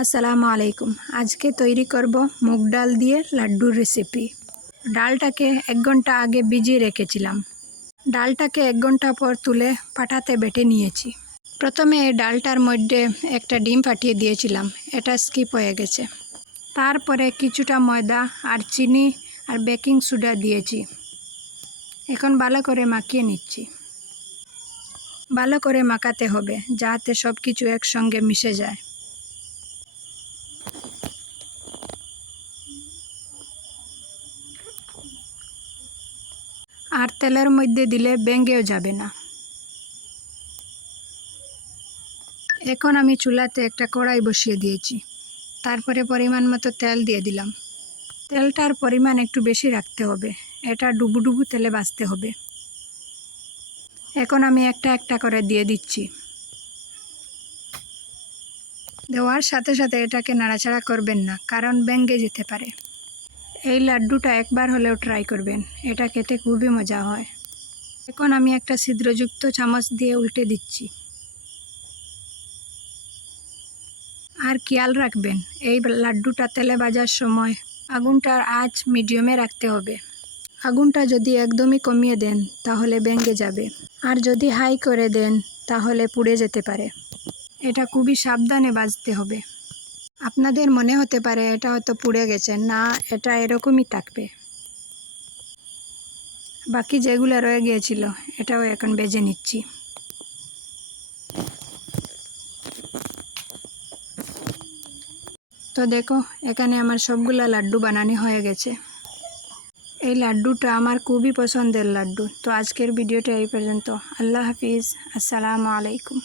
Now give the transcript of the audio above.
আসসালামু আলাইকুম। আজকে তৈরি করব মুগ ডাল দিয়ে লাড্ডুর রেসিপি। ডালটাকে 1 ঘন্টা আগে ভিজিয়ে রেখেছিলাম। ডালটাকে 1 ঘন্টা পর তুলে পাটাতে বেটে নিয়েছি। প্রথমে এই ডালটার মধ্যে একটা ডিম ফাটিয়ে দিয়েছিলাম, এটা স্কিপ হয়ে গেছে। তারপরে কিছুটা ময়দা আর চিনি আর বেকিং সোডা দিয়েছি। এখন ভালো করে মাখিয়ে নিচ্ছি। ভালো করে মাখাতে হবে যাতে সব কিছু একসঙ্গে মিশে যায়। আর তেলের মধ্যে দিলে ভেঙেও যাবে না। এখন আমি চুলাতে একটা কড়াই বসিয়ে দিয়েছি। তারপরে পরিমাণ মতো তেল দিয়ে দিলাম। তেলটার পরিমাণ একটু বেশি রাখতে হবে, এটা ডুবু তেলে ভাজতে হবে। এখন আমি একটা একটা করে দিয়ে দিচ্ছি। দেওয়ার সাথে সাথে এটাকে নাড়াচাড়া করবেন না, কারণ ভেঙে যেতে পারে। এই লাড্ডুটা একবার হলেও ট্রাই করবেন, এটা খেতে খুবই মজা হয়। এখন আমি একটা ছিদ্রযুক্ত চামচ দিয়ে উল্টে দিচ্ছি। আর খেয়াল রাখবেন, এই লাড্ডুটা তেলে ভাজার সময় আগুনটার আঁচ মিডিয়ামে রাখতে হবে। আগুনটা যদি একদমই কমিয়ে দেন তাহলে ভেঙে যাবে, আর যদি হাই করে দেন তাহলে পুড়ে যেতে পারে। এটা খুবই সাবধানে ভাজতে হবে। আপনাদের মনে হতে পারে এটা হয়তো পুড়ে গেছে, না, এটা এরকমই থাকবে। বাকি যেগুলো রয়ে গিয়েছিল এটাও এখন ভেজে নিচ্ছি। তো দেখো, এখানে আমার সবগুলা লাড্ডু বানানো হয়ে গেছে। এই লাড্ডুটা আমার খুবই পছন্দের লাড্ডু। তো আজকের ভিডিওটা এই পর্যন্ত। আল্লাহ হাফিজ। আসসালামু আলাইকুম।